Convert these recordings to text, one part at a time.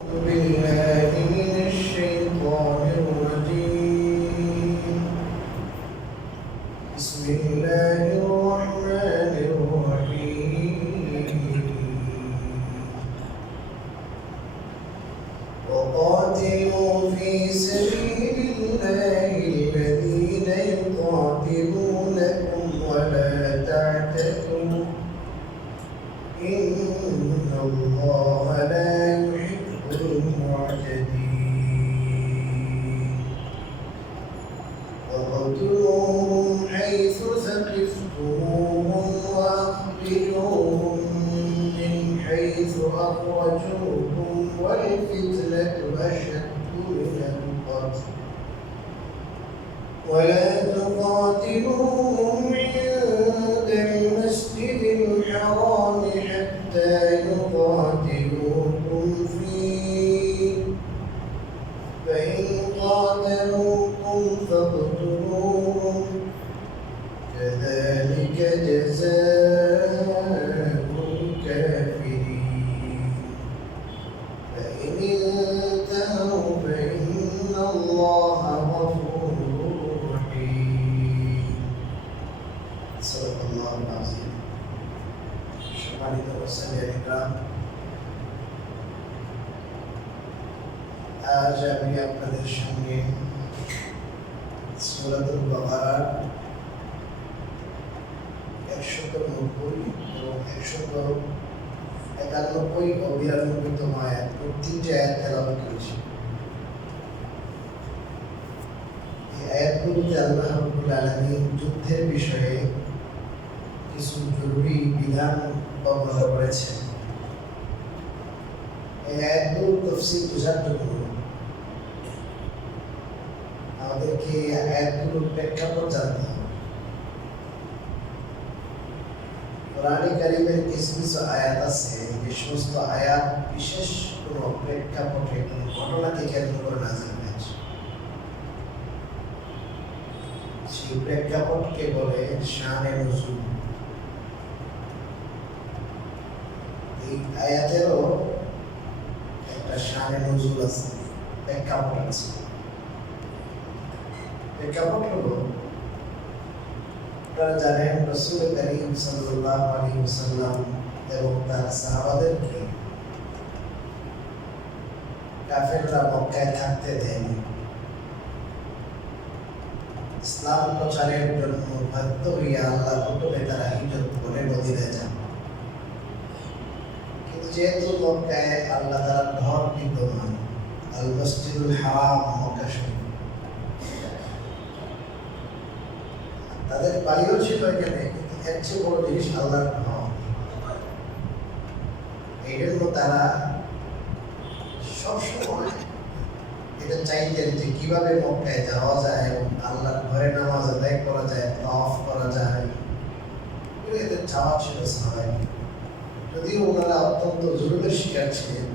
بالله من الشيطان الرجيم بسم الله الرحمن الرحيم وقاتلوا في سبيل الله الذين يقاتلونكم ولا تعتدوا إن الله لا يحب المعتدين وقتلوهم حيث ثقفتموهم وأخرجوهم من حيث أخرجوكم والفتنة أشد من القتل ولا تقاتلوهم عند المسجد الحرام حتى يقاتلوكم فيه فإن قاتلوكم فاقتلوهم كذلك جزاء الكافرين فإن انتهوا فإن الله غفور رحيم صدق الله العظيم সম্মানিত মুসলিমরা আজ আমি আপনাদের সঙ্গে সূরাতুল বাকারার 190 এবং 191 ও 92তম আয়াত তিনটি আয়াত তেলাওয়াত করেছি। এই আয়াতগুলোতে আল্লাহ রাব্বুল আলামিন যুদ্ধের বিষয়ে কিছু জরুরি বিধান বর্ণনা করেছেন। এই আয়াতগুলোর তাফসীর বোঝার জন্য আমাদেরকে আয়াতগুলোর প্রেক্ষাপট জানতে হবে। কোরআনে কারীমের কিছু কিছু আয়াত আছে, যে সমস্ত আয়াত বিশেষ কোনো প্রেক্ষাপটে কোনো ঘটনাকে কেন্দ্র করে নাযিল হয়েছে। সেই প্রেক্ষাপটকে বলে শানে নুজুল। এই আয়াতেরও একটা শানে নুজুল আছে, প্রেক্ষাপট আছে। প্রেক্ষাপট হলো, আপনারা জানেন রাসূল করিম সাল্লাল্লাহু আলাইহি ওয়াসাল্লাম এবং তার সাহাবাদেরকে কাফেররা মক্কায় থাকতে দেয়নি। ইসলাম প্রচারের জন্য বাধ্য হইয়া আল্লাহর হুকুমে তারা হিজরত করে মদিনায় যান। কিন্তু যেহেতু মক্কায় আল্লাহ তাআলার ঘর বিদ্যমান, আল মসজিদুল হারাম মক্কা শরীফ, তাদের বাড়িও ছিল এখানে, কিন্তু এর চেয়ে বড় জিনিস আল্লাহর ঘর। এই জন্য তারা সবসময় এটা চাইতেন যে কিভাবে মক্কায় যাওয়া যায় এবং আল্লাহর ঘরে নামাজ আদায় করা যায়, তাওয়াফ করা যায়। এদের চাওয়া ছিল সাহাবায়ে। যদিও ওনারা অত্যন্ত জুলুমের শিকার ছিলেন,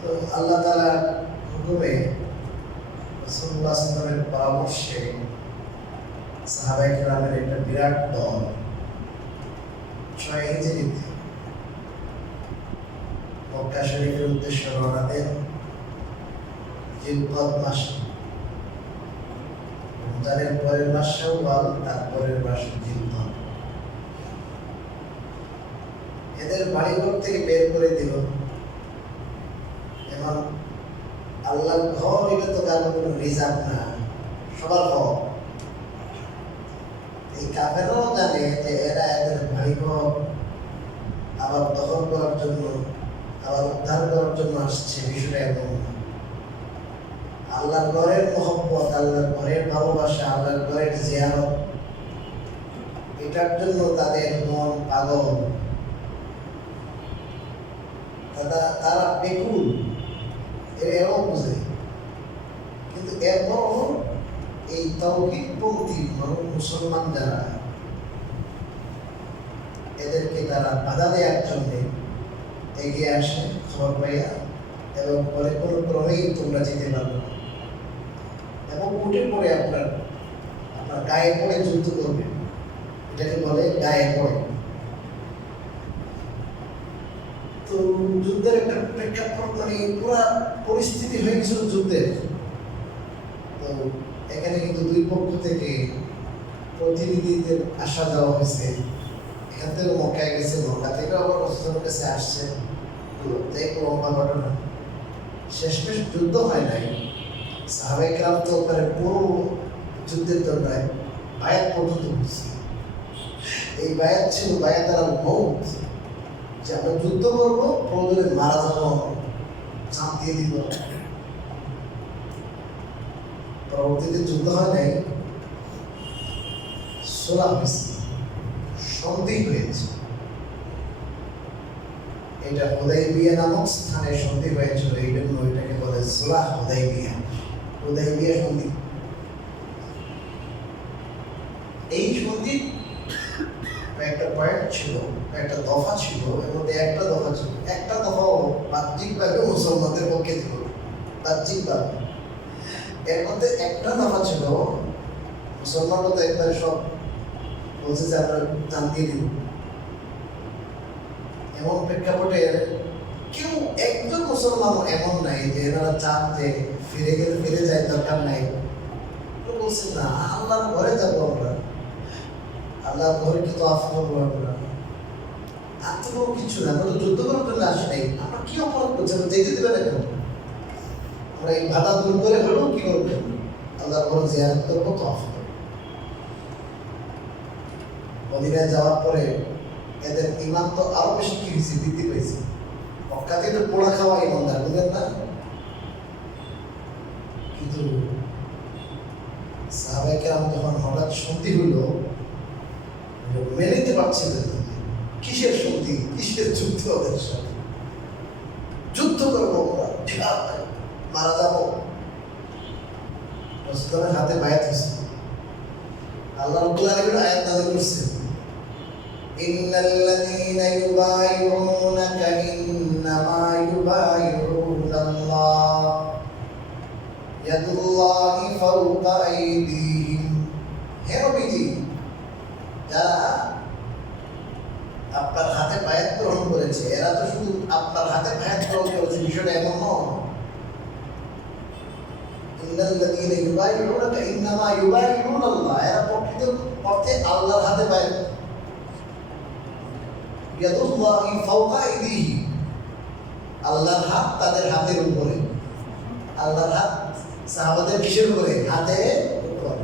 তো আল্লাহ তাআলার হুকুমে রাসূলুল্লাহ সাল্লাল্লাহু আলাইহি ওয়াসাল্লামের পরামর্শে সাহাবায়ে কেরামের একটা বিরাট দল 6 হিজরিতে মক্কা শরীফের উদ্দেশ্যে রওনা দেন। জিলকদ মাসে, রমজানের পরের মাস শাওয়াল, তারপরের মাস জিলকদ। এদের বাড়িঘর থেকে বের করে দিল। এখন আল্লাহর ঘর, এটা তো কারো কোনো রিজার্ভ না, সবার ঘর। এই কাফেরও জানে যে এরা এদের বাড়িঘর আবার দখল করার জন্য, আবার উদ্ধার করার জন্য আসছে। বিষয়টা এমন না। আল্লাহর ঘরের মহব্বত, আল্লাহর ঘরের ভালোবাসা, আল্লাহর ঘরের জিয়ারত, এটার জন্য তাদের মন পাগল, তারা বেকুল, এরাও বুঝে। কিন্তু এরপর এই তাওহীদপন্থী মুসলমান যারা, এদেরকে তারা বাধা দেওয়ার জন্য এগিয়ে আসে খবর পাইয়া, এবং বলে কোনো ক্রমেই তোমরা যেতে পারবে না, এবং উঠে পড়ে আপনার গায়ে পড়ে যুদ্ধ করবে। এটাকে বলে গায়ে পড়ে। তো তো যুদ্ধের একটা প্রেক্ষাপট মানে পুরা পরিস্থিতি হয়ে গেছিল যুদ্ধের। তো এখানে কিন্তু দুই পক্ষ থেকে প্রতিনিধিদের আসা যাওয়া হয়েছে, এখান থেকে মক্কায় গেছে, মক্কা থেকে আবার রাসূলের কাছে আসছে, তো লম্বা ঘটনা। শেষমেশ যুদ্ধ হয় নাই, সাহাবায়ে কেরাম তো পুরো যুদ্ধের দরকার বায়াত পর্যন্ত করছে। এই বায়াত ছিল বায়াত আল মউত, যে আমরা যুদ্ধ করবো, প্রয়োজনে মারা যাবো, চাপ দিয়ে দিব। পরবর্তীতে যুদ্ধ হয় নাই, সুলহ হয়েছে, সন্ধি হয়েছে। এটা হুদাইবিয়া নামক স্থানে সন্ধি হয়েছিল, এই জন্য এটাকে বলে সুলহ হুদাইবিয়া, হুদাইবিয়া সন্ধি। এই সন্ধি একটা পয়েন্ট ছিল, একটা দফা ছিল, এর মধ্যে একটা দফা ছিল, একটা দফাও বাহ্যিকভাবে মুসলমানদের পক্ষে ছিল, বাহ্যিকভাবে। এর মধ্যে একটা দফা ছিল মুসলমানরা তো একবারে সব বলছে যে আমরা দান দিয়ে দিব। এমন প্রেক্ষাপটে কেউ একজন মুসলমানও এমন নাই যে এনারা চান যে ফিরে গেলে ফিরে যায়, দরকার নাই। বলছে না, আল্লাহর ঘরে যাবো আমরা, আল্লাহর ঘরে কি তো আফা করবো আমরা, আর তো কোনো কিছু না, আমরা তো যুদ্ধ করার জন্য আসি নাই, আমরা কি অপরাধ করছি, আমরা যেতে দেবে না কেন? আমরা এই বাধা দূর করে হলেও কি করবো, আল্লাহর ঘরে জিয়ারত করবো, তো আফা করবো। মদিনায় যাওয়ার পরে এদের ইমান তো আরো বেশি কি হয়েছে, বৃদ্ধি পেয়েছে। মক্কাতে তো পোড়া খাওয়া ইমানদার, বুঝলেন না? কিন্তু সাহাবায়ে কেরাম যখন হঠাৎ সন্ধি হইল, মেনে নিতে পারছিলেন না। কিসের সন্ধি, কিসের যুদ্ধ, ওদের সাথে যুদ্ধ করবো, মারা যাবো। রাসূলের হাতে বায়াত হয়েছে, আল্লাহ রাব্বুল আলামিন আয়াত নাযিল করছেন, ইন্নাল্লাযীনা ইউবাইউনাকা ইন্নামা ইউবাইউনাল্লাহ ইয়াদুল্লাহি ফাওকা আইদিহিম। হে নবীজি, যারা আপনার হাতে বায়াত গ্রহণ করেছে, এরা তো শুধু আপনার হাতে বায়াত গ্রহণ করেছে, বিষয়টা এমন নয়। ইন্নাল্লাযীনা ইউবাইউনাকা ইন্নামা ইউবাইউনাল্লাহ, এরা প্রকৃত অর্থে আল্লাহর হাতে বায়াত। ইয়াদুল্লাহি ফাওকা আইদিহিম, আল্লাহর হাত তাদের হাতের উপরে। আল্লাহর হাত সাহাবাদের কিসের উপরে? হাতের উপরে।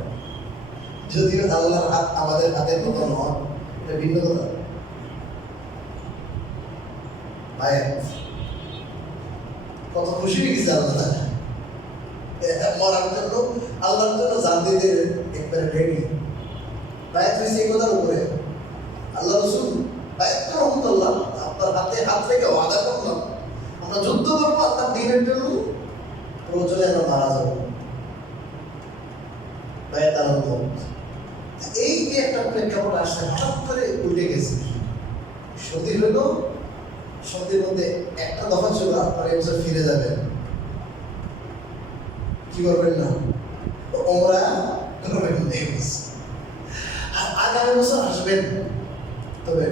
যদিও আল্লাহর হাত আমাদের হাতের মতো নয়, এটা ভিন্ন কথা। কত খুশি হয়ে গেছে আল্লাহ, মরার জন্য আল্লাহর জন্য জান দিতে একবারে রেডি। বায়াত হয়েছে এই কথার উপরে। আল্লাহ রাসূল বায়াত করলাম, আপনার হাতে হাত রেখে ওয়াদা করলাম, আমরা যুদ্ধ করবো আপনার দ্বীনের জন্য, প্রয়োজনে আমরা মারা যাবো। বায়াত আল মউত। এই যে একটা প্রেক্ষাপট আসছে, হঠাৎ করে উল্টে গেছে। সন্ধি হইল, সন্ধির মধ্যে একটা দফা ছিল, আপনার এই বছর ফিরে যাবেন, কি করবেন না, ওমরা করবেন, আর আগামী বছর আসবেন, তবে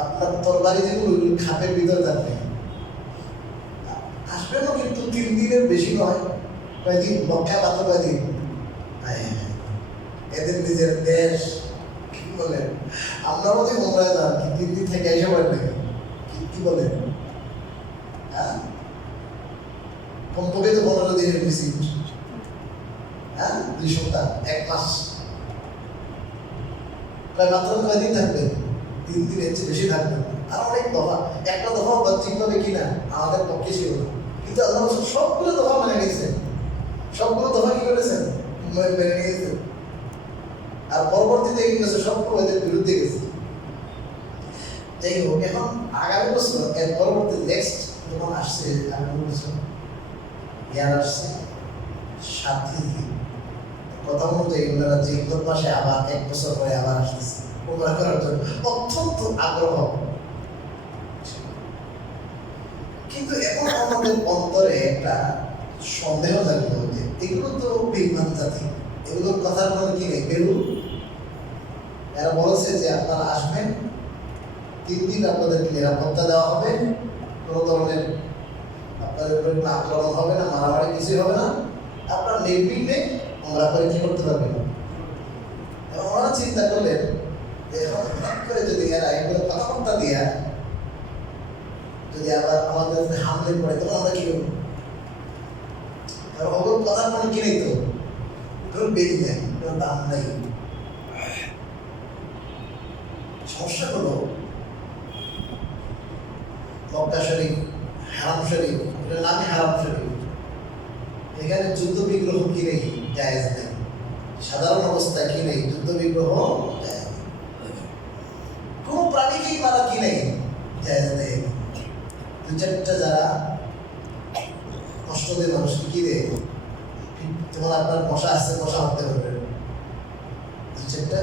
আপনার তরবারি যেগুলো খাপের ভিতরে থাকবে, আসবেনও কিন্তু 3 দিনের বেশি নয়। কয়েকদিন মক্কায় মাত্র কয়েকদিন। এদের নিজের দেশ, কি বলেন, আমরা বলছি ওমরায় যান, কি 3 দিন থেকে এসে পারেন নাকি? কি বলেন? হ্যাঁ, কমপক্ষে তো 15 দিনের ভিজিট, হ্যাঁ, 2 সপ্তাহ, 1 মাস, প্রায় মাত্র কয়েকদিন থাকবেন, 3 দিনের চেয়ে বেশি থাকবেন। আর অনেক দফা, একটা দফা বাহ্যিকভাবে কিনা আমাদের পক্ষে ছিল না, কিন্তু আল্লাহ রাসূল সবগুলো দফা মেনে নিয়েছেন। সবগুলো দফা কি করেছেন? মেনে নিয়েছেন। আর পরবর্তীতে কি গেছে, সবগুলো এদের বিরুদ্ধে গেছে। যাই হোক, এখন আগামী বছর এর পরবর্তী নেক্সট যখন আসছে, আগামী বছর ইয়ার আসছে 7 দিন, কথা অনুযায়ী ওনারা যে মাসে আবার 1 বছর পরে আবার আসতেছে ওমরা করার জন্য, অত্যন্ত আগ্রহ। কিন্তু এখন আমাদের অন্তরে একটা সন্দেহ জাগলো যে এগুলো তো বেঈমান জাতি, এগুলোর কথার কোনো কি নেই, বেরু। এরা বলেছে যে আপনারা আসবেন, 3 দিন আপনাদেরকে নিরাপত্তা দেওয়া হবে, কোনো ধরনের আপনার উপরে কোনো আক্রমণ হবে না, মারামারি কিছুই হবে না, আপনার নির্বিঘ্নে ওমরা করে কি করতে পারবেন। এবং ওনারা চিন্তা করলেন যে এখন হঠাৎ করে যদি এরা এগুলো কথাবার্তা দিয়া যদি আবার আমাদের হামলে পড়ে তখন আমরা কি করবো? কারণ ওগুলো কথা কোনো কি নেই, তো ধরুন বেশি নেই, কোনো দাম নাই। সমস্যা হলো মক্কা শরীফ, হারাম শরীফ, এটার নামই হারাম শরীফ, এখানে যুদ্ধ বিগ্রহ কি নেই, জায়েজ নেই। সাধারণ অবস্থায় কি নেই, যুদ্ধ বিগ্রহ জায়েজ নেই। কোনো প্রাণীকেই মারা কি নেই, জায়েজ নেই। দু চারটা যারা কষ্ট দেয় মানুষকে কি দেয়, যেমন আপনার মশা আছে, মশা মারতে পারবেন, দু চারটা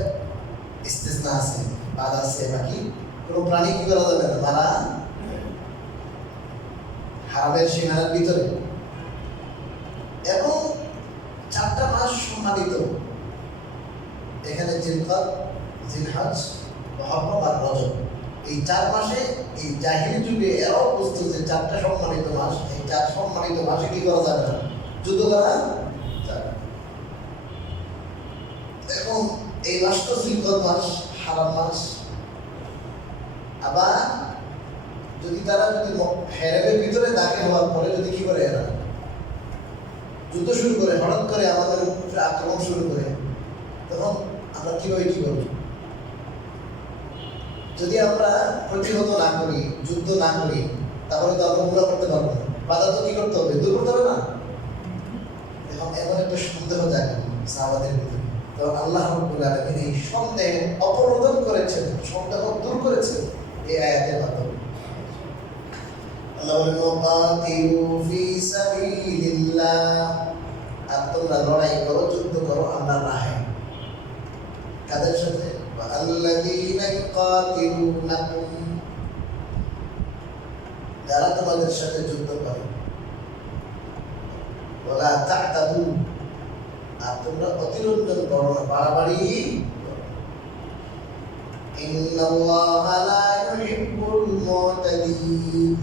ইস্তেসনা আছে, বাদ আছে, বাকি কোনো প্রাণী কি করা যাবে না, মারা হারামের সীমানার ভিতরে। এবং 4টা মাস সম্মানিত, এখানে জিলকাদ, জিলহজ, মুহররম আর রজব। এই 4 মাসে এই জাহিলি যুগে এরাও বুঝতো যে 4টা সম্মানিত মাস, এই 4 সম্মানিত মাসে কি করা যাবে না, যুদ্ধ করা যাবে। এখন এই মাস তো জিলকদ মাস, হারাম মাস। আবার যদি তারা যদি হেরেমের ভিতরে দাখিল হওয়ার পরে যদি কি করে এরা যুদ্ধ শুরু করে, হঠাৎ করে আমাদের উপরে আক্রমণ শুরু করে, তখন আমরা কিভাবে কি করব? যদি আমরা প্রতিহত না করি, যুদ্ধ না করি, তাহলে তো আমরা উমরা করতে পারবো না। বাধা তো কি করতে হবে, দূর করতে হবে না? এখন এমন একটা সন্দেহ জাগে সাহাবাদের ভিতরে, তখন আল্লাহ রাব্বুল আলামিন এই সন্দেহ অপনোদন করেছেন, সন্দেহ দূর করেছেন এই আয়াতের মাধ্যমে। আল্লাহ বলেন ওয়াকাতিলু ফি সাবিলিল্লাহ, আর তোমরা লড়াই করো, যুদ্ধ করো আল্লাহর রাহে। কাদের সাথে? আল্লাযীনা ইউকাতিলুনাকুম, যারা তোমাদের সাথে যুদ্ধ করে। ওয়ালা তা'তাদু, আর তোমরা অতিরঞ্জন করো না, বাড়াবাড়ি। ইন্নাল্লাহা লা ইউহিব্বুল মু'তাদিন,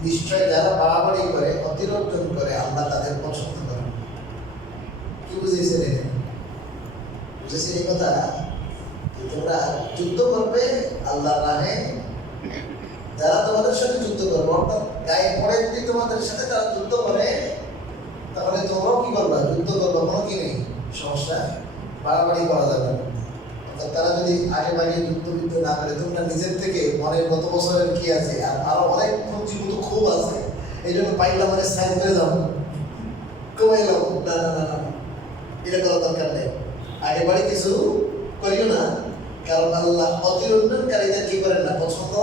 নিশ্চয় যারা বাড়াবাড়ি করে, অতিরঞ্জন করে, আল্লাহ তাদের পছন্দ করে। কি বুঝেছেন? বুঝেছেন এই কথা? তোমরা যুদ্ধ করবে আল্লাহর রাহে, যারা তোমাদের সাথে যুদ্ধ করবে, অর্থাৎ গায়ে পড়ে যদি তোমাদের সাথে তারা যুদ্ধ করে, তাহলে তোমরাও কি করবা, যুদ্ধ করবা, কোনো কি নেই, সমস্যা, বাড়াবাড়ি করা যাবে না। অর্থাৎ তারা যদি আগে বাগে যুদ্ধ না করে, তোমরা নিজের থেকে মনের গত বছরের কি আছে, আর আরো অনেক পুঁজিভূত খুব আছে, এই জন্য পাইলাম মানে সাইন করে যাবো, কমাইলাম, না না না না, এটা করার দরকার নেই। আগে বাড়ি কিছু করিও না, কারণ আল্লাহ অতিরঞ্জনকারীদের কি করেন না, পছন্দ।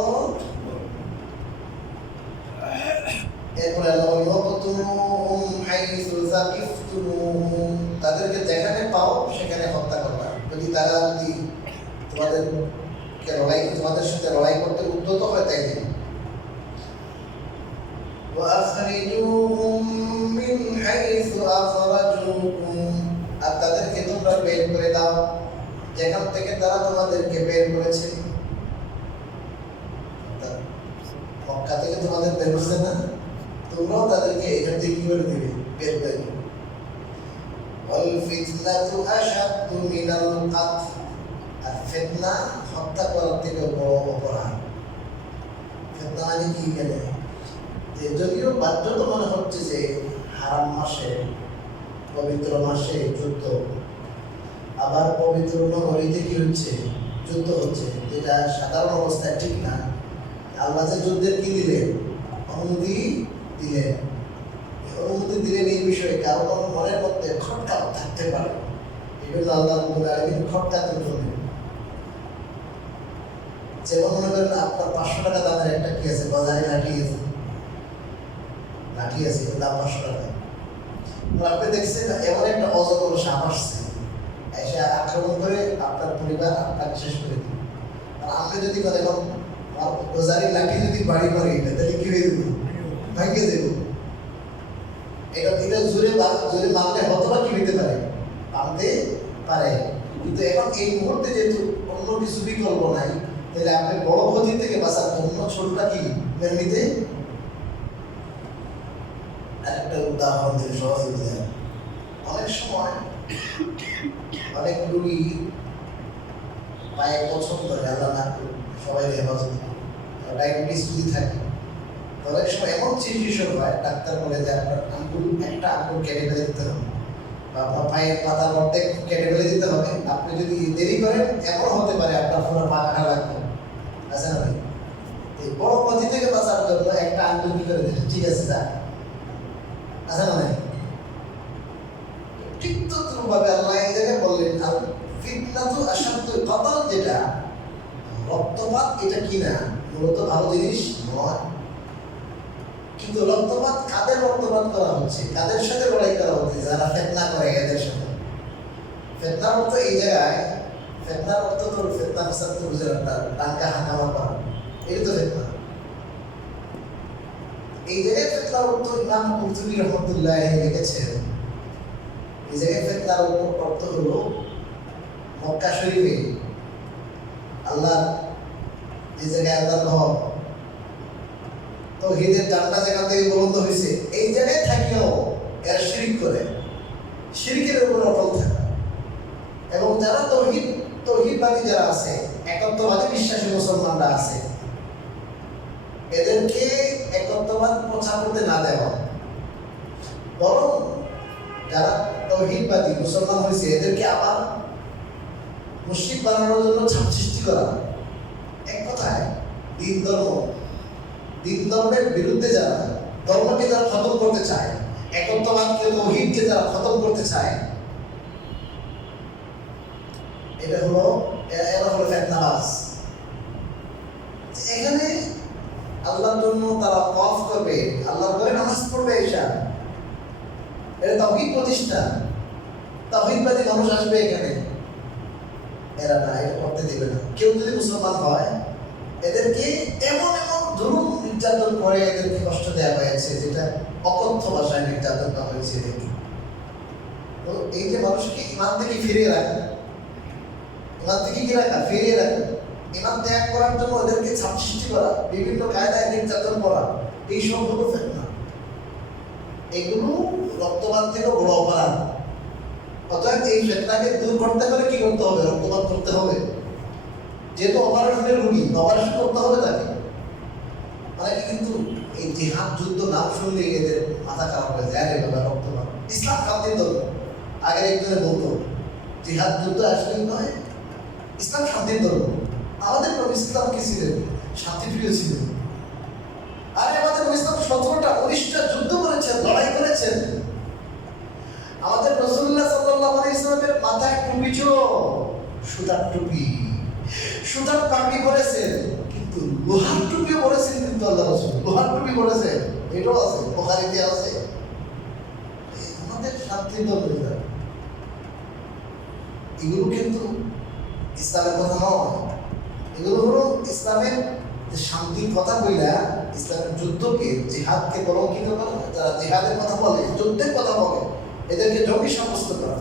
এরপরে আল্লাহ ওয়াকতুলুহুম হাইসু যাকিফতুমুহুম, তাদেরকে যেখানে পাও সেখানে হত্যা করবা। যদি তারা যদি তোমাদের সাথে লড়াই করতে উদ্যত হয়, তাই দিন। ওয়া আখরিজুহুম মিন হাইসু আখরাজুকুম, আর তাদেরকে তোমরা বের করে দাও যেখান থেকে তারা তোমাদেরকে বের করেছে। মক্কা থেকে তোমাদের বের করছে না, তোমরাও তাদেরকে এখান থেকে কি করে দিবে, বের করে দিবে। ওয়াল ফিতনাতু আশাদ্দু মিনাল কাতল, আর ফিতনা হত্যা করার থেকে বড় অপরাধ। ফিতনা মানে কি গেলে, যে যদিও বাধ্যত মনে হচ্ছে যে হারাম মাসে, পবিত্র মাসে যুদ্ধ, আবার পবিত্র নগরীতে কি হচ্ছে, যুদ্ধ হচ্ছে, যেটা সাধারণ অবস্থায় ঠিক না। আল্লাহ যে যুদ্ধের কি দিলেন, অনুমতি দিলেন। অনুমতি দিলেন এই বিষয়ে কারো কোনো মনের মধ্যে খটকা থাকতে পারে, এই জন্য আল্লাহ রাব্বুল আলামিন খটকা তুলে দিলেন। যেমন মনে করেন আপনার 500 টাকা দামের একটা কি আছে, বাজারে লাঠি আছে, দাম 500 টাকা। আপনি দেখছেন এমন একটা অজগর সাপ আসছে, এসে আক্রমণ করে আপনার পরিবার আপনাকে শেষ করে দিবে। আর আপনি যদি এখন রোজারি লাঠি যদি বাড়ি মারি, তাহলে কি হয়ে যাবে, ভাঙে যাবে। এটা জোরে মারলে হতবা কি হইতে পারে, ভাঙতে পারে। কিন্তু এখন এই মুহূর্তে যেহেতু অন্য কিছু বিকল্প নাই, তাহলে আপনি বড় ক্ষতি থেকে বাঁচার জন্য ছোটটা কি মেনে নিতে একটা উদাহরণ দিয়ে সহজে বোঝায়। অনেক সময় অনেক রুগী পায়ে পছন্দ করে, আল্লাহ না করুন সবাই হেফাজত, ডায়াবেটিস যদি থাকে অনেক সময় এমন চিকিৎসক হয়, ডাক্তার বলে যে আপনার আঙ্গুল একটা আঙ্গুল কেটে ফেলে দিতে হবে বা আপনার পায়ের পাতার অর্ধেক কেটে ফেলে দিতে হবে। আপনি যদি দেরি করেন এমন হতে পারে আপনার পুরো পা কাটা লাগবে, আছে না ভাই? এই বড় ক্ষতি থেকে বাঁচার জন্য একটা আঙ্গুল কি করে দিলেন, ঠিক আছে যা, আছে না ভাই? ঠিক তদ্রুপভাবে আল্লাহ এই জায়গায় বললেন আর ফিতনাতু আশাদ্দুল কতল, যেটা রক্তপাত এটা কিনা মূলত ভালো জিনিস নয়। কিন্তু রক্তপাত কাদের রক্তপাত করা হচ্ছে, কাদের সাথে লড়াই করা হচ্ছে? যারা ফিতনা করে এদের সাথে। ফিতনার অর্থ এই জায়গায়, ফিতনার অর্থ তো ফিতনা ফাসাদ তো বুঝে আপনার টাঙ্কা হাঙ্গামা করা, এই তো ফিতনা। এই জায়গায় ফিতনার অর্থ ইমাম কুরতুবী রাহমাতুল্লাহ লিখেছেন, এই জায়গায় ফিতনার অর্থ হলো মক্কা শরীফে আল্লাহ যে জায়গায় আল্লাহর ঘর তাওহীদের জান্নাত যেখান থেকে বন্ধ হয়েছে, এই জায়গায় থাকিও এরা শিরক করে, শিরকের উপর অটল থাকা। এবং যারা তৌহিদবাদী যারা আছে, একত্ববাদী বিশ্বাসী মুসলমানরা আছে, এদেরকে একত্ববাদ প্রচার করতে না দেওয়া, বরং যারা তৌহিদবাদী মুসলমান হয়েছে এদেরকে আবার মুশরিক বানানোর জন্য ছাপ সৃষ্টি করা। এক কথায় দিন ধর্মের বিরুদ্ধে যারা, ধর্মকে যারা খতম করতে চায়, একত্ববাদকে তৌহিদকে যারা খতম করতে চায়, এরা হলো ফিতনাবাজ। এখানে আল্লাহর জন্য তারা ওয়াকফ করবে, আল্লাহর ঘরে নামাজ পড়বে, এটা তাওহীদ প্রতিষ্ঠা, তাওহীদবাদী মানুষ আসবে এখানে, এরা না, এটা করতে দেবে না। কেউ যদি মুসলমান হয় এদেরকে এমন এমন জুলুম নির্যাতন করে এদেরকে কষ্ট দেওয়া হয়েছে, যেটা অকথ্য ভাষায় নির্যাতন করা হয়েছে এদেরকে। তো এই যে মানুষকে ইমান থেকে ফিরিয়ে রাখা, ইমান থেকে কি রাখা, ফিরিয়ে রাখা, ইমান ত্যাগ করার জন্য ওদেরকে ছাপ সৃষ্টি করা, বিভিন্ন কায়দায় নির্যাতন করা, এইসব হলো ফিতনা। এগুলো রক্তপাত থেকে বড় অপরাধ। অতএব এই ফিতনাকে দূর করতে হলে কি করতে হবে? রক্তপাত করতে হবে। যেহেতু অপারেশনের রুগী, অপারেশন করতে হবে তাকে। অনেকে কিন্তু এই জিহাদ যুদ্ধ নাম শুনলে এদের মাথা খারাপ হয়ে যায়, রে বাবা রক্তপাত, ইসলাম শান্তির ধর্ম। আগের একজনে বলতো জিহাদ যুদ্ধ আসলেই নয়, ইসলাম শান্তির ধর্ম। আমাদের নবী ইসলাম কি ছিলেন? শান্তিপ্রিয় ছিলেন। আর আমাদের নবী ইসলাম 17টা 19টা যুদ্ধ করেছেন, লড়াই করেছেন। আমাদের রাসূলুল্লাহ সাল্লাল্লাহু আলাইহি ওয়াসাল্লামের মাথায় টুপি ছিল, সুতার টুপি, সুতার পাগড়ি পরেছেন, কিন্তু লোহার টুপিও পরেছেন। কিন্তু আল্লাহ রাসূল লোহার টুপি পরেছেন, এটাও আছে, বুখারীতে আছে। আমাদের শান্তির ধর্ম। এগুলো কিন্তু ইসলামের কথা নয়, এগুলো হলো ইসলামের যে শান্তির কথা বইলা ইসলামের যুদ্ধকে, জিহাদকে কলঙ্কিত করা। যারা জিহাদের কথা বলে, যুদ্ধের কথা বলে, এদেরকে জঙ্গি সাব্যস্ত করা।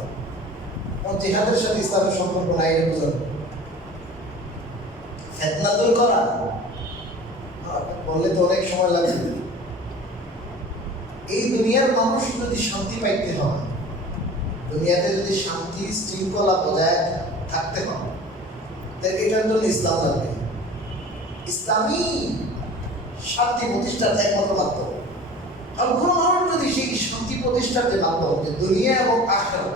জিহাদের সাথে ইসলামের সম্পর্ক নাই, এটা বুঝানো। ফিতনা দূর করা বললে তো অনেক সময় লাগবে। এই দুনিয়ার মানুষ যদি শান্তি পাইতে হয়, দুনিয়াতে যদি শান্তি শৃঙ্খলা বজায় থাকতে হয়, তাহলে এটার জন্য ইসলাম লাগবে। ইসলামী শান্তি প্রতিষ্ঠার একমাত্র মাধ্যম। আর কোনো মানুষ যদি সেই শান্তি প্রতিষ্ঠার যে মাধ্যম, যে দুনিয়া এবং আখিরাত,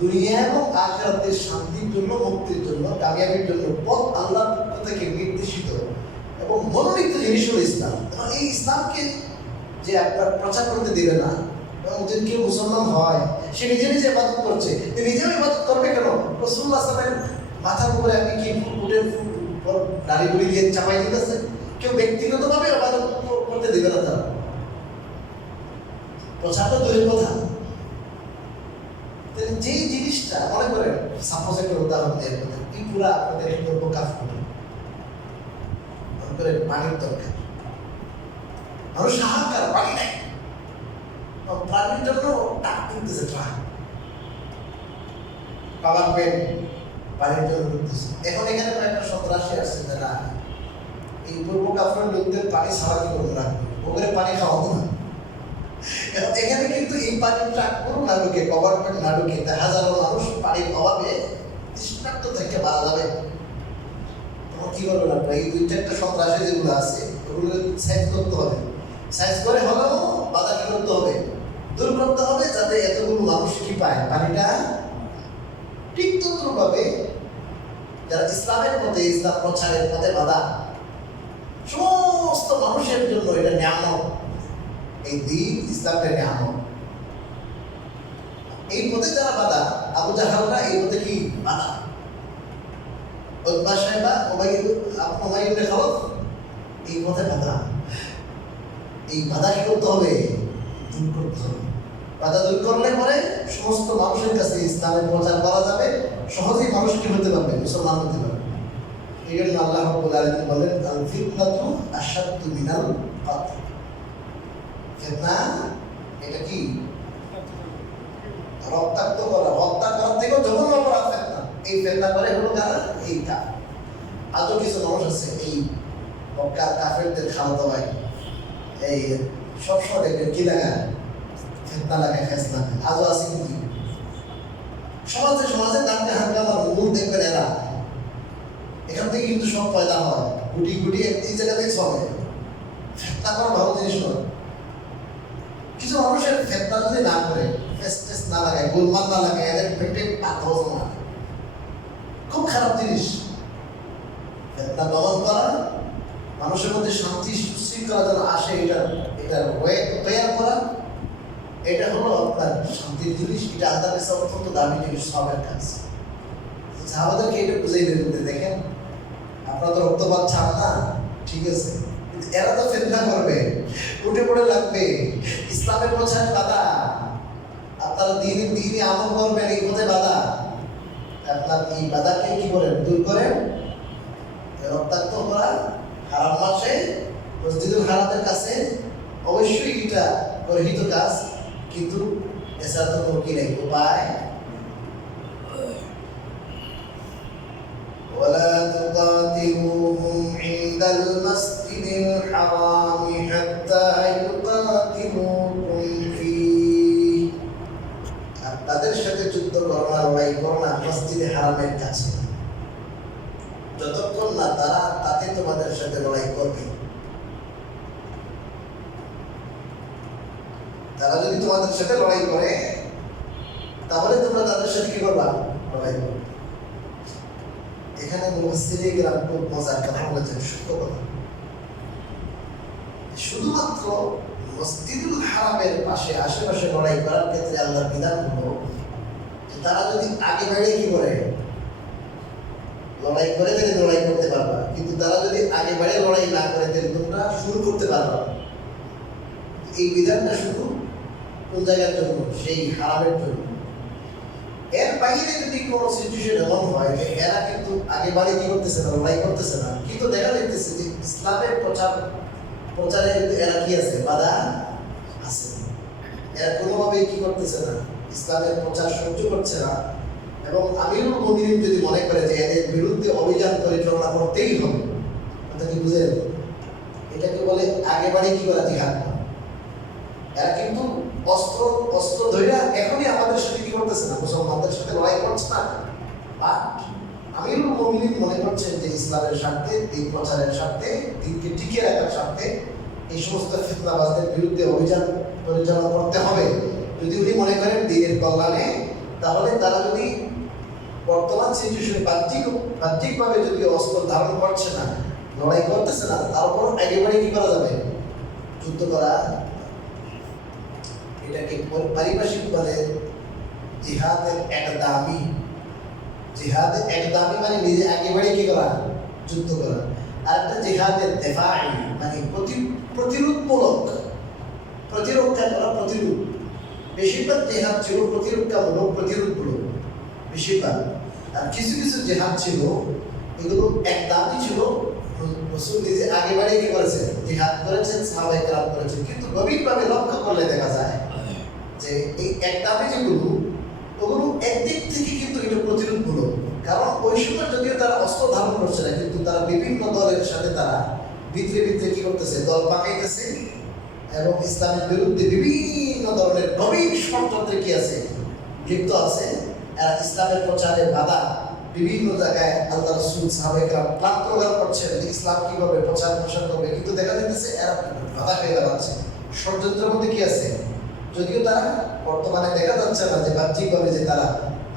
দুনিয়া এবং আখিরাতের শান্তির জন্য, মুক্তির জন্য, কামিয়াবির জন্য পথ আল্লাহর পক্ষ থেকে নির্দেশিত এবং মনোনীত জিনিস হলো ইসলাম। এবং এই ইসলামকে যে আপনার প্রচার করতে দেবে না, এবং যে কেউ মুসলমান হয় সে নিজে নিজে ইবাদত করছে, নিজেও ইবাদত করবে কেন? রাসূলুল্লাহ সাল্লাল্লাহু আলাইহি ওয়াসাল্লাম মাথার উপরে আপনি কি উটের দাড়ি বুড়ি দিয়ে চাপাই দিতেছে? কেউ ব্যক্তিগতভাবে ইবাদত করতে দেবে না। তারা প্রচার তো দূরের কথা। যেই জিনিসটা মনে করেন, সাপোজ একটা উদাহরণ দিয়ে এই পুরা আপনাদের এই করবো কাজ করে, মনে করেন পানির দরকার, মানুষ হাহাকার, পানি নেই, পানির জন্য টাক তুলতেছে, ট্রাক পাওয়ার পেন পানির জন্য তুলতেছে। এখন এখানে একটা সন্ত্রাসী আসছে যারা এই পূর্ব কাফের লোকদের পানি ছাড়া কি করে রাখবে, ওখানে পানি খাওয়াবো না, এখানে কিন্তু এই পানির ট্রাকগুলো না ঢুকে, গভর্নমেন্ট না ঢুকে, হাজারো মানুষ পানির অভাবে তৃষ্ণার্ত থেকে মারা যাবে। তখন কি করবেন আপনার? এই 2-4টা সন্ত্রাসী যেগুলো আছে ওগুলো সাইজ করতে হবে, সাইজ করে হলেও বাধা কি করতে হবে, দূর করতে হবে, যাতে এতগুলো মানুষ কি পায় পানিটা ঠিক তন্ত্রভাবে যারা ইসলামের পথে, ইসলাম প্রচারের পথে বাধা, সমস্ত মানুষের জন্য এটা নিয়ামত। এই দিন ইসলামের নিয়ামত। এই পথে যারা বাধা, আবু জাহালরা এই পথে কি বাধা, উতবা সাহেবা উমাইয়া ইবনে খালদ এই পথে বাধা। এই বাধা কি করতে হবে? দূর করতে হবে। বাধা দূর করলে পরে সমস্ত মানুষের কাছে ইসলামের প্রচার করা যাবে, সহজেই মানুষ কি হতে পারবে, মুসলমান হতে পারবে। এই জন্য আল্লাহ রাব্বুল আলামিন বলেন, আল ফিতনাতু আশাদ্দু মিনাল কতল। ফিতনা এটা কি? রক্তাক্ত করা, হত্যা করার থেকেও জঘন্য অপরাধ ফিতনা। এই ফিতনা করে হলো কারা? এইটা। আজও কিছু মানুষ আছে এই মক্কার কাফেরদের খালাতো ভাই, এই সবসময় দেখবেন কি লাগায়, ফিতনা লাগায়, ফেসলা লাগায়। আজও আছে কিন্তু সমাজে সমাজে ডানকে হাঙ্গামার মূল দেখবেন এরা। এখান থেকে কিন্তু সব পয়দা হয়, গুটি গুটি এই জায়গাতেই চলে। ফেতনা করা ভালো জিনিস নয়। কিছু মানুষের ফেতনা যদি না করে, ফেস টেস না লাগায়, গোলমাল না লাগায়, এদের পেটে পাথর জমা, খুব খারাপ জিনিস। ফেতনা দমন করা, মানুষের মধ্যে শান্তি সুশৃঙ্খলা যেন আসে, এটার ওয়ে তৈরি করা, এটা হলো আপনার শান্তির জিনিস। এটা আল্লাহর কাছে অত্যন্ত দামি জিনিস, সবের কাজ। সাহাবাদেরকে এটা বুঝাই দেবেন, দেখেন আপনারা তো রক্তপাত চান না, ঠিক আছে, এরা তো ফিতনা করবে, উঠে পড়ে লাগবে, ইসলামের প্রচার বাধা, আপনারা দিনে আমল করবেন, এই পথে বাধা। আপনার এই বাধাকে কি করেন? দূর করেন। রক্তাক্ত করা হারাম মাসে মসজিদুল হারামের কাছে অবশ্যই এটা গর্হিত কাজ, কিন্তু এছাড়া তো কোনো কি নেই, উপায়। ولا تقاتلوهم عند المسجد الحرام حتى يقاتلوكم فيه। তাদের সাথে যুদ্ধ করোনা, লড়াই করোনা মসজিদে হারামের কাছে, যতক্ষণ না তারা তাতে তোমাদের সাথে লড়াই করবে। তারা যদি তোমাদের সাথে লড়াই করে, তাহলে তোমরা তাদের সাথে কি করবা? লড়াই করবে। এখানে মুফাসসিরে কেরাম খুব মজার কথা বলেছেন, সত্য কথা। শুধুমাত্র মসজিদুল হারামের পাশে আশেপাশে লড়াই করার ক্ষেত্রে আল্লাহর বিধান হলো যে তারা যদি আগে বেড়ে কি করে লড়াই করে, তাহলে লড়াই করতে পারবা, কিন্তু তারা যদি আগে বেড়ে লড়াই না করে, তাহলে তোমরা শুরু করতে পারবা। এই বিধানটা শুধু কোন জায়গার জন্য? সেই হারামের জন্য। এর বাইরে যদি কোনো সিচুয়েশন এমন হয় যে এরা কিন্তু আগে বাড়ি কি করতেছে না, লড়াই করতেছে না, কিন্তু দেখা যাইতেছে যে ইসলামের প্রচারে এরা কি আছে? বাধা আছে। এরা কোনোভাবেই কি করতেছে না, ইসলামের প্রচার সহ্য করছে না, এবং আমিরুল মুমিনিন যদি মনে করে যে এদের বিরুদ্ধে অভিযান পরিচালনা করতেই হবে, কথা কি বুঝেন? এটাকে বলে আগে বাড়ি কি করা, জিহাদ। এরা কিন্তু অস্ত্র ধরে এখনই আমাদের সাথে কি করতেছে না, মুসলমানদের সাথে লড়াই করছে না। বাট আমিরুল মুমিনিন মনে করছেন যে ইসলামের স্বার্থে, এই প্রচারের স্বার্থে, দিনকে টিকিয়ে রাখার স্বার্থে এই সমস্ত ফিতনাবাজদের বিরুদ্ধে অভিযান পরিচালনা করতে হবে। যদি উনি মনে করেন দিনের কল্যাণে, তাহলে তারা যদি বর্তমান সিচুয়েশনে বাহ্যিকভাবে যদি অস্ত্র ধারণ করছে না, লড়াই করতেছে না, তারপর একেবারে কি করা যাবে? যুদ্ধ করা। এটাকে পারিভাষিক বলে জিহাদের একদামি। জিহাদের একদামি মানে নিজে একেবারে কি করা? যুদ্ধ করা। আর একটা জিহাদের দেফাই মানে প্রতিরোধমূলক, প্রতিরক্ষা করা, প্রতিরোধ। বেশিরভাগ জিহাদ ছিল প্রতিরক্ষামূলক, প্রতিরোধমূলক বেশিরভাগ। আর কিছু কিছু জিহাদ ছিল এগুলো একদামি ছিল, রাসূল নিজে আগে বাড়িয়ে কি করেছেন? জিহাদ করেছেন, সাহাবায়ে কেরাম করেছেন। কিন্তু গভীরভাবে লক্ষ্য করলে দেখা যায় যে এই একদামি যেগুলো, ওগুলো একদিক থেকে কিন্তু এটা প্রতিরোধমূলক। কারণ ওই সময় যদিও তারা অস্ত্র ধারণ করছে না, কিন্তু তারা বিভিন্ন দলের সাথে তারা ভিতরে ভিতরে কি করতেছে? দল পাকাইতেছে, এবং ইসলামের বিরুদ্ধে বিভিন্ন ধরনের গভীর ষড়যন্ত্রে কি আছে, লিপ্ত আছে। এরা ইসলামের প্রচারে বাধা, বিভিন্ন জায়গায় আল্লাহ রাসূল সাহাবায়ে প্ল্যান প্রোগ্রাম করছেন যে ইসলাম কিভাবে প্রচার প্রসার করবে, কিন্তু দেখা যাচ্ছে এরা বাধা হয়ে দাঁড়াচ্ছে। ষড়যন্ত্রের মধ্যে কি আছে, যদিও তারা বর্তমানে দেখা যাচ্ছে না যে বাহ্যিকভাবে যে তারা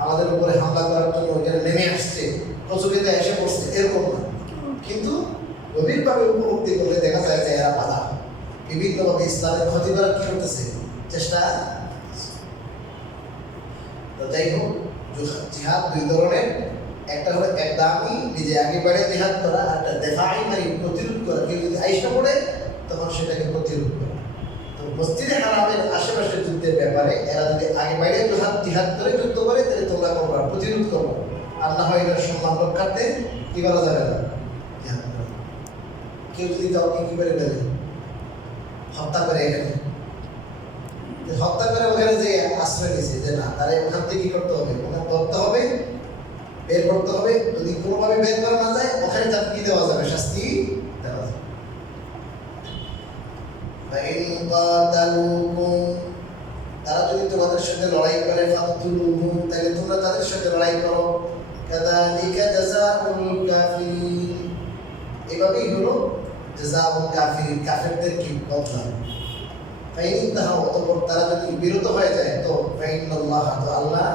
আমাদের উপরে হামলা করার জন্য ওইখানে নেমে আসছে, প্রচলিত এসে পড়ছে, এরকম না, কিন্তু গভীরভাবে উপলব্ধি করলে দেখা যায় যে এরা বাধা, বিভিন্নভাবে ইসলামের ক্ষতি করার কি করতেছে, চেষ্টা। তো যাই হোক, জিহাদ দুই ধরনের, একটা হলো একদমই নিজে আগে বাড়ে জিহাদ করা, আর একটা দেফাই মানে প্রতিরোধ করা। কেউ যদি আইসা পড়ে তখন সেটাকে প্রতিরোধ করা। তো মসজিদে হারামের আশেপাশে যুদ্ধের ব্যাপারে এরা যদি আগে বাইরে জিহাদ করে যুদ্ধ করে, তাহলে তোমরা করবা, প্রতিরোধ করবো। আর না হয় এটার সম্মান রক্ষার্থে কি করা যাবে না, জিহাদ করা। কেউ যদি কাউকে কি করে ফেলে, হত্যা করে, এখানে হত্যা করে ওখানে যে আশ্রয় নিয়েছে, যে না তারা ওখান থেকে কি করতে হবে, ওখানে ধরতে হবে, বের করতে হবে। যদি কোনোভাবে বের করা না যায়, ওখানে তাকে কি দেওয়া যাবে, শাস্তি দেওয়া যাবে। তারা যদি তোমাদের সাথে লড়াই করে, ফাকতুলুহুম, তাহলে তোমরা তাদের সাথে লড়াই করো। কাযালিকা জাযাউল কাফিরিন, এভাবেই হলো জাযাউল কাফিরিন, কাফেরদের কি বদলা। অতঃপর তারা যদি বিরত হয়ে যায়, তো ফাইনাল্লাহ, তো আল্লাহ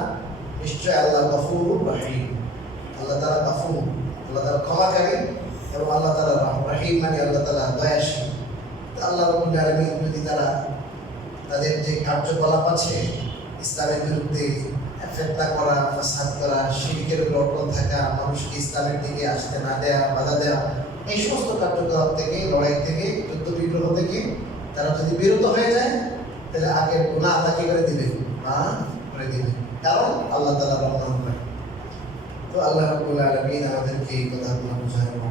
নিশ্চয় আল্লাহ গফুরুর রহিম, আল্লাহ তাআলা গফুর, আল্লাহ তাআলা ক্ষমাকারী, এবং আল্লাহ তাআলা রহিম মানে আল্লাহ তাআলা দয়াশীল। তো আল্লাহ রাব্বুল আলামিন যদি তারা তাদের যে কার্যকলাপ আছে, ইসলামের বিরুদ্ধে ফিতনা করা, ফাসাদ করা, শিরকের উপর অটল থাকা, মানুষকে ইসলামের দিকে আসতে না দেয়া, বাধা দেওয়া, এই সমস্ত কার্যকলাপ থেকে, লড়াই থেকে, যুদ্ধ বিগ্রহ থেকে তারা যদি বিরত হয়ে যায়, তাহলে আগের গুনাহ আল্লাহ কি করে দিবে, মাফ করে দিবে, কারণ আল্লাহ তাআলা রহমান। তো আল্লাহ রাব্বুল আলামিন আমাদেরকে এই কথাগুলো বোঝায় এবং